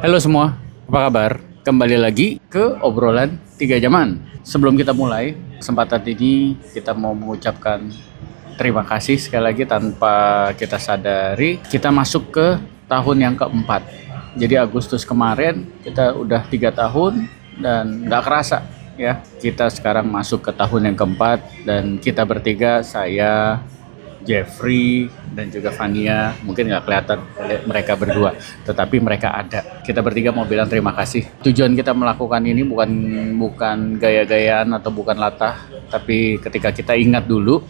Halo semua, apa kabar? Kembali lagi ke obrolan 3 jaman. Sebelum kita mulai, kesempatan ini kita mau mengucapkan terima kasih sekali lagi tanpa kita sadari. Kita masuk ke tahun yang keempat. Jadi Agustus kemarin kita udah 3 tahun dan nggak kerasa ya. Kita sekarang masuk ke tahun yang keempat dan kita bertiga, saya, Jeffrey dan juga Fania, mungkin nggak kelihatan mereka berdua, tetapi mereka ada. Kita bertiga mau bilang terima kasih. Tujuan kita melakukan ini bukan gaya-gayaan atau bukan latah, tapi ketika kita ingat dulu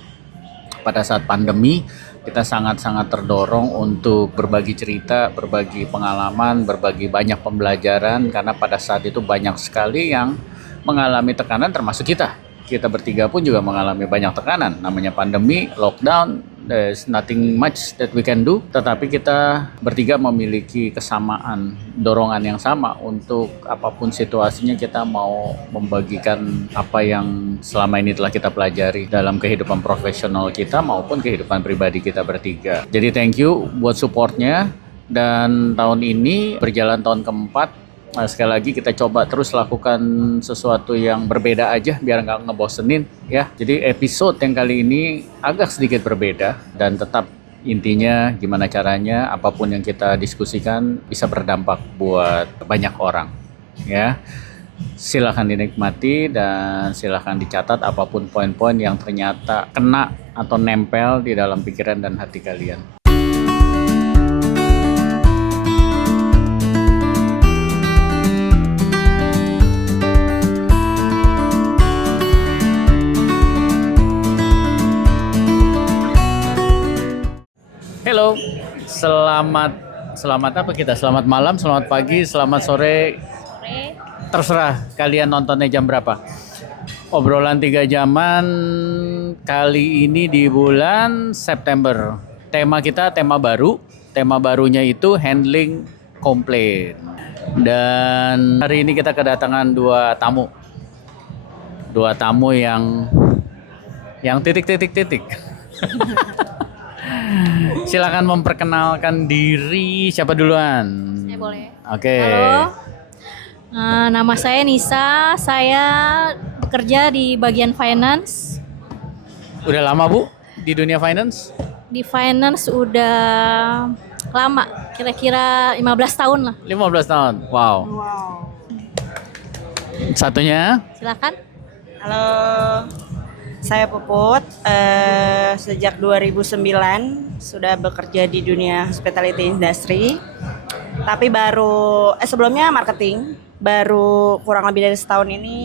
pada saat pandemi, kita sangat-sangat terdorong untuk berbagi cerita, berbagi pengalaman, berbagi banyak pembelajaran, karena pada saat itu banyak sekali yang mengalami tekanan termasuk kita. Kita bertiga pun juga mengalami banyak tekanan, namanya pandemi, lockdown, there's nothing much that we can do. Tetapi kita bertiga memiliki kesamaan, dorongan yang sama untuk apapun situasinya kita mau membagikan apa yang selama ini telah kita pelajari dalam kehidupan profesional kita maupun kehidupan pribadi kita bertiga. Jadi thank you buat supportnya, dan tahun ini berjalan tahun keempat. Nah, sekali lagi kita coba terus lakukan sesuatu yang berbeda aja biar nggak ngebosenin ya. Jadi episode yang kali ini agak sedikit berbeda dan tetap intinya gimana caranya apapun yang kita diskusikan bisa berdampak buat banyak orang ya. Silahkan dinikmati dan silahkan dicatat apapun poin-poin yang ternyata kena atau nempel di dalam pikiran dan hati kalian. Halo, selamat apa kita? Selamat malam, selamat pagi, selamat sore. Terserah kalian nontonnya jam berapa. Obrolan 3 jaman kali ini di bulan September. Tema kita tema baru. Tema barunya itu handling komplain. Dan hari ini kita kedatangan dua tamu. Dua tamu yang titik. Silakan memperkenalkan diri, siapa duluan? Saya boleh. Oke. Halo, nama saya Nisa. Saya bekerja di bagian finance. Udah lama Bu di dunia finance? Di finance udah lama, kira-kira 15 tahun lah. 15 tahun. Wow. Satunya? Silakan. Halo, saya Puput. Sejak 2009 sudah bekerja di dunia hospitality industry. Tapi sebelumnya marketing. Baru kurang lebih dari setahun ini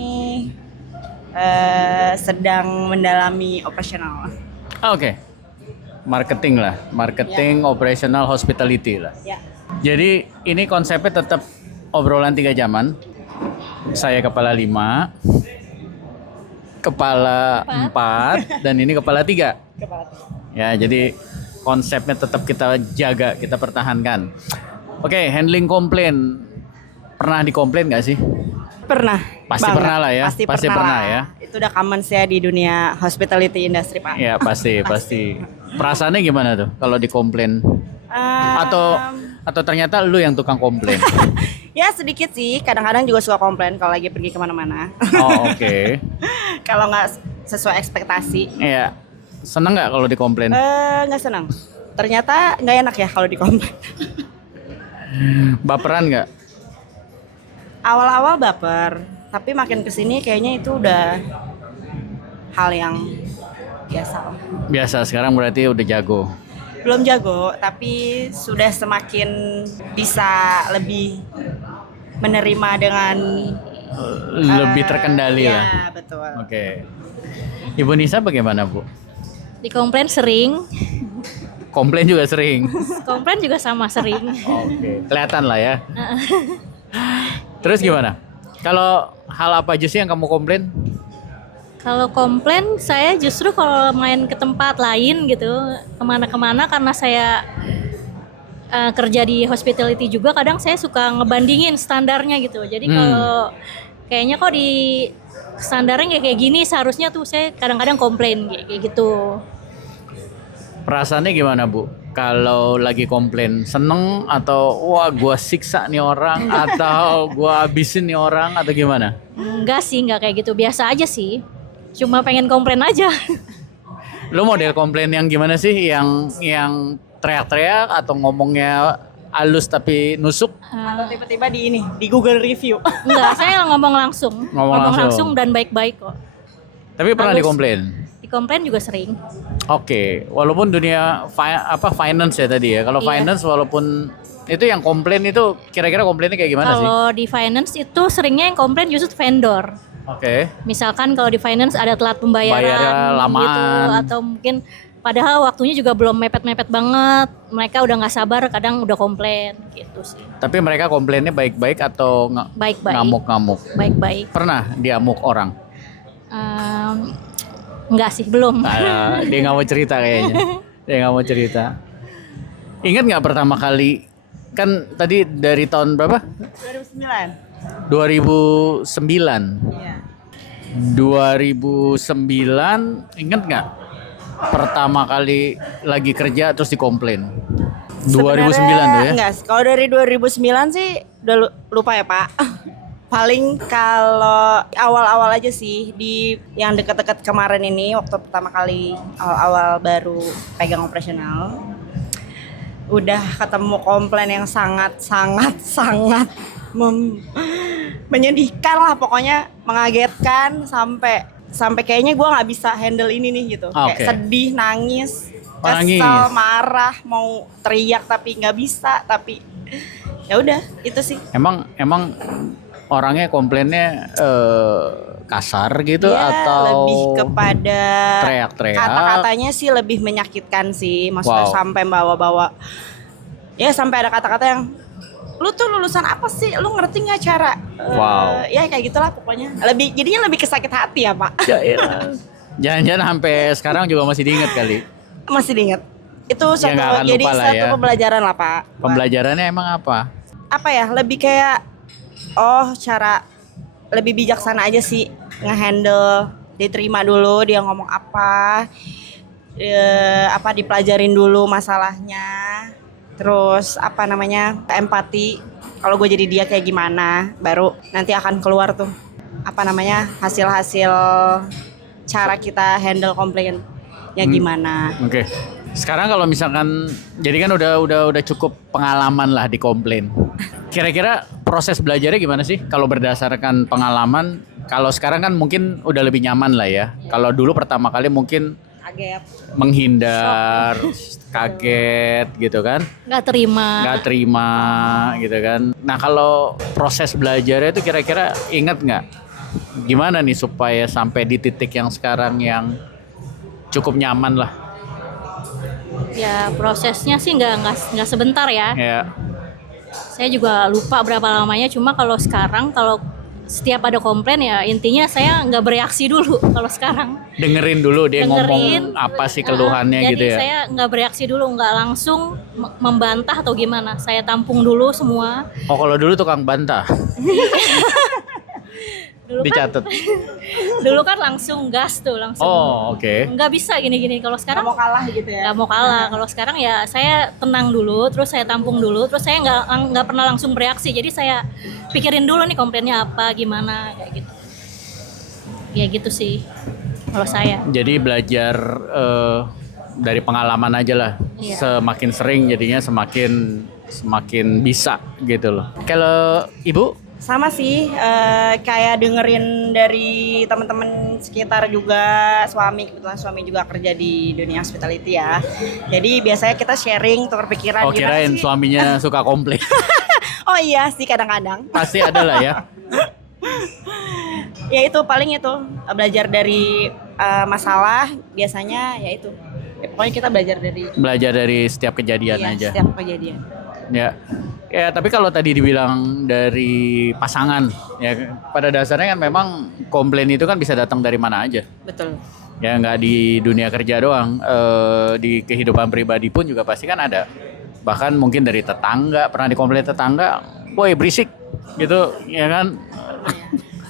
sedang mendalami operasional. Oke. Marketing lah, marketing, operational hospitality lah. Ya. Jadi ini konsepnya tetap obrolan 3 jaman. Saya kepala 5, kepala 4, dan ini kepala 3. Ya, jadi konsepnya tetap kita jaga, kita pertahankan. Oke, handling komplain. Pernah dikomplain nggak sih? Pernah. Pasti banget. pernah lah ya. Pasti pernah lah. ya. Itu udah common saya di dunia hospitality industry, Pak. Ya, pasti. Perasaannya gimana tuh kalau dikomplain? Atau ternyata lu yang tukang komplain? Ya sedikit sih, kadang-kadang juga suka komplain kalau lagi pergi kemana-mana. Oh, oke. Kalau nggak sesuai ekspektasi. Iya. Seneng nggak kalau dikomplain? Nggak senang. Ternyata nggak enak ya kalau dikomplain. Baperan nggak? Awal-awal baper, tapi makin kesini kayaknya itu udah hal yang biasa. Biasa, sekarang berarti udah jago. Belum jago, tapi sudah semakin bisa lebih menerima dengan Lebih terkendali lah. Ya, betul. Oke. Ibu Nisa bagaimana, Bu? Dikomplain sering, Komplain juga sering. komplain juga sama sering. Oke. Kelihatan lah ya. Terus gimana? Kalau hal apa aja sih yang kamu komplain? Kalau komplain, saya justru kalau main ke tempat lain gitu, kemana-kemana, karena saya kerja di hospitality juga, kadang saya suka ngebandingin standarnya gitu. Jadi kalau kayaknya kok di standarnya kayak gini, seharusnya tuh saya kadang-kadang komplain kayak gitu. Perasaannya gimana, Bu? Kalau lagi komplain seneng atau wah gua siksa nih orang atau gua habisin nih orang atau gimana? Enggak sih, enggak kayak gitu. Biasa aja sih. Cuma pengen komplain aja. Lu model komplain yang gimana sih? Yang teriak-teriak atau ngomongnya halus tapi nusuk? Atau tiba-tiba di Google review. Enggak, saya ngomong langsung. Ngomong langsung. Dan baik-baik kok. Tapi pernah Halus. dikomplain? Dikomplain juga sering. Oke, walaupun dunia finance ya tadi ya. Kalau Iya. finance walaupun itu yang komplain itu kira-kira komplainnya kayak gimana sih? Kalau di finance itu seringnya yang komplain justru vendor. Oke. Misalkan kalau di finance ada telat pembayaran Bayarnya lamaan. gitu, atau mungkin padahal waktunya juga belum mepet-mepet banget. Mereka udah nggak sabar, kadang udah komplain gitu sih. Tapi mereka komplainnya baik-baik atau Baik-baik. ngamuk-ngamuk? Baik-baik. Pernah diamuk orang? Enggak sih, belum. Dia nggak mau cerita kayaknya. Dia nggak mau cerita. Ingat nggak pertama kali kan tadi dari tahun berapa? 2009. 2009. Iya. 2009 ingat nggak pertama kali lagi kerja terus dikomplain? 2009 tuh ya? Enggak, kalau dari 2009 sih udah lupa ya Pak. Paling kalau awal-awal aja sih di yang dekat-dekat kemarin ini waktu pertama kali awal-awal baru pegang operasional. Udah ketemu komplain yang sangat menyedihkan lah, pokoknya mengagetkan sampai kayaknya gue nggak bisa handle ini nih gitu. Kayak Oke. sedih, nangis, Oh, nangis. kesel, marah, mau teriak tapi nggak bisa, tapi ya udah itu sih. Emang orangnya komplainnya kasar gitu Ya, atau lebih kepada teriak-teriak? kata-katanya sih lebih menyakitkan sih, maksudnya Wow. sampai bawa-bawa ya, sampai ada kata-kata yang lu tuh lulusan apa sih, lu ngerti nggak cara Wow. ya kayak gitulah pokoknya, jadinya lebih kesakit hati ya Pak. Ya, jangan-jangan sampai sekarang juga masih diingat kali. Masih diingat itu Ya, nggak akan jadi lupa lah satu ya. pembelajaran lah Pak. Pembelajarannya emang apa? Apa ya, lebih kayak cara lebih bijaksana aja sih ngehandle, diterima dulu dia ngomong apa, dipelajarin dulu masalahnya, terus empati, kalau gue jadi dia kayak gimana, baru nanti akan keluar tuh hasil-hasil cara kita handle komplain ya gimana. Oke. Sekarang kalau misalkan jadi kan udah cukup pengalaman lah di komplain. Kira-kira proses belajarnya gimana sih kalau berdasarkan pengalaman? Kalau sekarang kan mungkin udah lebih nyaman lah ya. Kalau dulu pertama kali mungkin Kaget, menghindar, kaget gitu kan. Nggak terima. Gitu kan. Nah, kalau proses belajarnya itu kira-kira ingat nggak? Gimana nih supaya sampai di titik yang sekarang yang cukup nyaman lah? Ya prosesnya sih nggak sebentar ya. Ya. Saya juga lupa berapa lamanya. Cuma kalau sekarang, kalau setiap ada komplain ya intinya saya nggak bereaksi dulu. Kalau sekarang Dengerin dulu dia dengerin ngomong apa sih keluhannya jadi gitu ya. saya nggak bereaksi dulu, nggak langsung membantah atau gimana. Saya tampung dulu semua. Oh, kalau dulu tukang bantah. Dulu Dicatat. dulu kan langsung gas tuh, langsung. Oh, oke. Nggak bisa gini-gini. Kalau nggak sekarang mau kalah gitu ya. nggak mau kalah. Kalau sekarang ya saya tenang dulu, terus saya tampung dulu, terus saya nggak pernah langsung bereaksi. Jadi saya pikirin dulu nih komplainnya apa, gimana kayak gitu. Ya gitu sih kalau saya. Jadi belajar dari pengalaman aja lah. Iya. Semakin sering jadinya semakin bisa gitu loh. Kalau Ibu? Sama sih, kayak dengerin dari teman-teman sekitar juga, kebetulan suami juga kerja di dunia hospitality ya. Jadi biasanya kita sharing, tukar pikiran. Oh, gimana kirain sih? suaminya suka komplain. Oh iya sih kadang-kadang. Pasti ada lah ya. Ya itu paling itu, belajar dari masalah biasanya ya itu. Ya, pokoknya kita Belajar dari setiap kejadian iya, aja. setiap kejadian. Ya, tapi kalau tadi dibilang dari pasangan, ya pada dasarnya kan memang komplain itu kan bisa datang dari mana aja. Betul. Ya nggak di dunia kerja doang, di kehidupan pribadi pun juga pasti kan ada. Bahkan mungkin dari tetangga, pernah dikomplain tetangga, woi berisik, gitu, ya kan?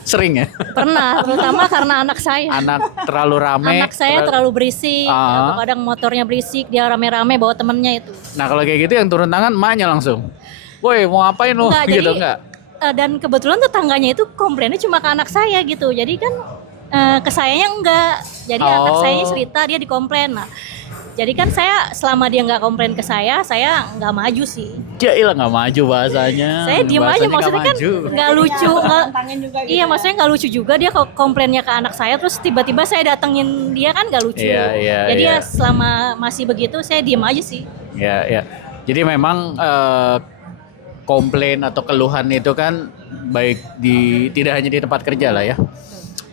Sering ya? Pernah, terutama karena anak saya. Anak terlalu rame. Anak saya terlalu berisik, Ah. kadang motornya berisik, dia rame-rame bawa temennya itu. Nah kalau kayak gitu yang turun tangan emaknya langsung. Woi mau ngapain lu? Enggak, Gitu jadi, enggak? Dan kebetulan tetangganya itu komplainnya cuma ke anak saya gitu. Jadi kan ke sayanya enggak. Jadi anak Oh. saya cerita dia dikomplain. Nah, jadi kan saya selama dia nggak komplain ke saya nggak maju sih. Jailah nggak maju bahasanya. Saya diem aja, Bahasanya maksudnya nggak kan maju. nggak lucu, nggak. Tantangan juga gitu Iya, ya. maksudnya nggak lucu juga dia kalau komplainnya ke anak saya terus tiba-tiba saya datengin dia kan nggak lucu. Iya, Jadi iya. ya selama masih begitu saya diem aja sih. Ya, ya. Jadi memang komplain atau keluhan itu kan baik di tidak hanya di tempat kerja lah ya.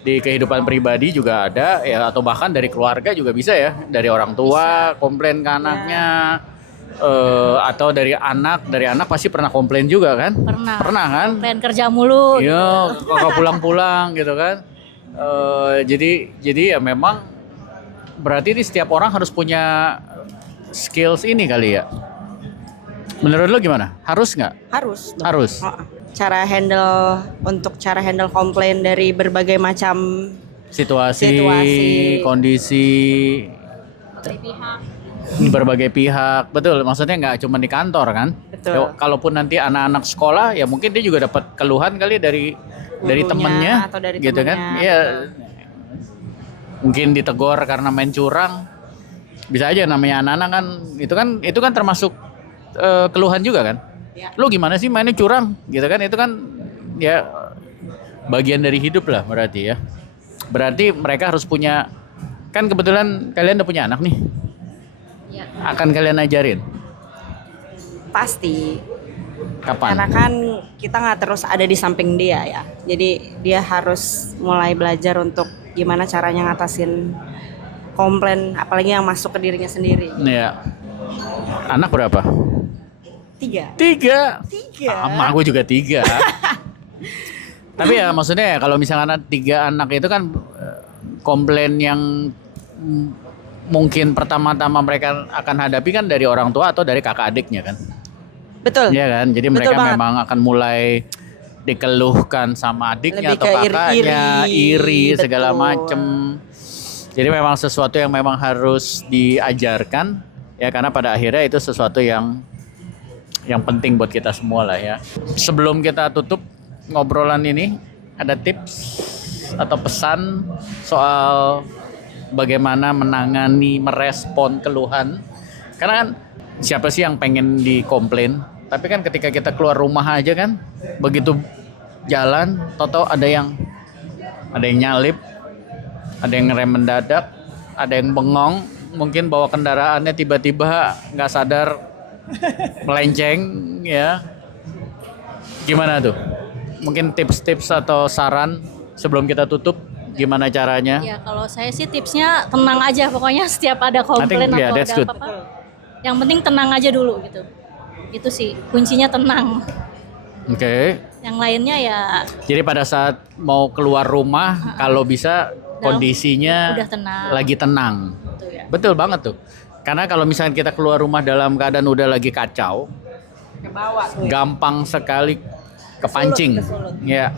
Di kehidupan pribadi juga ada ya, atau bahkan dari keluarga juga bisa ya, dari orang tua komplain ke anaknya, atau dari anak pasti pernah komplain juga kan? Pernah kan? komplain kerja mulu. Iya, kok pulang-pulang gitu kan. Jadi ya memang berarti ini setiap orang harus punya skills ini kali ya. Menurut lo gimana? Harus nggak? Harus dong. Harus. Oh, cara handle komplain dari berbagai macam Situasi, Situasi. kondisi, Dari pihak. berbagai pihak. Betul, maksudnya nggak cuma di kantor kan? Betul. Ya, kalaupun nanti anak-anak sekolah ya mungkin dia juga dapat keluhan kali dari Gurunya temennya atau dari gitu kan. temennya, Iya. betul. Mungkin ditegur karena main curang. Bisa aja namanya anak-anak kan itu kan termasuk keluhan juga kan. Ya. Lu gimana sih mainnya curang gitu kan, itu kan ya bagian dari hidup lah berarti ya. Berarti mereka harus punya, kan kebetulan kalian udah punya anak nih, Ya. akan kalian ajarin Pasti. kapan? Karena kan kita nggak terus ada di samping dia ya. Jadi dia harus mulai belajar untuk gimana caranya ngatasin komplain, apalagi yang masuk ke dirinya sendiri. Ya. Anak berapa? 3. 3. Tiga. Sama aku juga 3. Tapi ya maksudnya ya kalau misalnya 3 anak itu kan komplain yang mungkin pertama-tama mereka akan hadapi kan dari orang tua atau dari kakak adiknya kan. Betul. Iya kan, jadi Betul mereka banget. memang akan mulai dikeluhkan sama adiknya Lebih atau ke kakaknya, iri betul. segala macem. Jadi memang sesuatu yang memang harus diajarkan ya, karena pada akhirnya itu sesuatu yang penting buat kita semua lah ya. Sebelum kita tutup ngobrolan ini, ada tips atau pesan soal bagaimana menangani, merespon keluhan. Karena kan siapa sih yang pengen dikomplain? Tapi kan ketika kita keluar rumah aja kan, begitu jalan, toto ada yang nyalip, ada yang ngerem mendadak, ada yang bengong, mungkin bawa kendaraannya tiba-tiba nggak sadar melenceng ya. Gimana tuh? Mungkin tips-tips atau saran sebelum kita tutup, gimana caranya? Ya kalau saya sih tipsnya tenang aja pokoknya setiap ada komplain think, yeah, atau that's ada good. apa-apa. Yang penting tenang aja dulu gitu. Itu sih kuncinya tenang. Oke. Yang lainnya ya Jadi pada saat mau keluar rumah, kalau bisa kondisinya udah tenang. lagi tenang. gitu ya. Betul banget tuh. Karena kalau misalnya kita keluar rumah dalam keadaan udah lagi kacau, Ke bawah tuh. gampang sekali kepancing. Kesulut. Ya,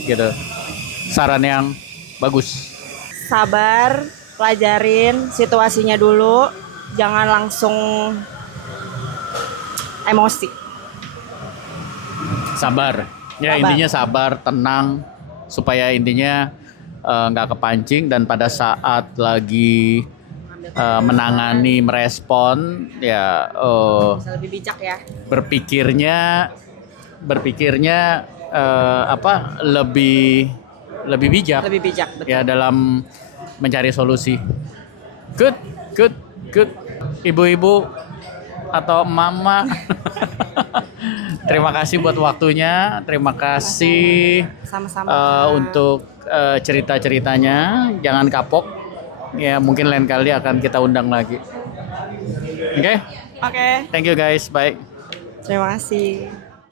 gitu. Saran yang bagus. Sabar, pelajarin situasinya dulu, jangan langsung emosi. Sabar. Ya Sabar. intinya sabar, tenang, supaya intinya nggak kepancing, dan pada saat lagi menangani, merespon, ya Bisa lebih bijak ya. berpikirnya lebih bijak Lebih bijak, betul. ya dalam mencari solusi. Good. Ibu-ibu atau mama. Terima kasih buat waktunya. Terima kasih Sama-sama. untuk cerita-ceritanya. Jangan kapok. Ya mungkin lain kali akan kita undang lagi. Oke? Oke, Thank you guys. Bye. terima kasih.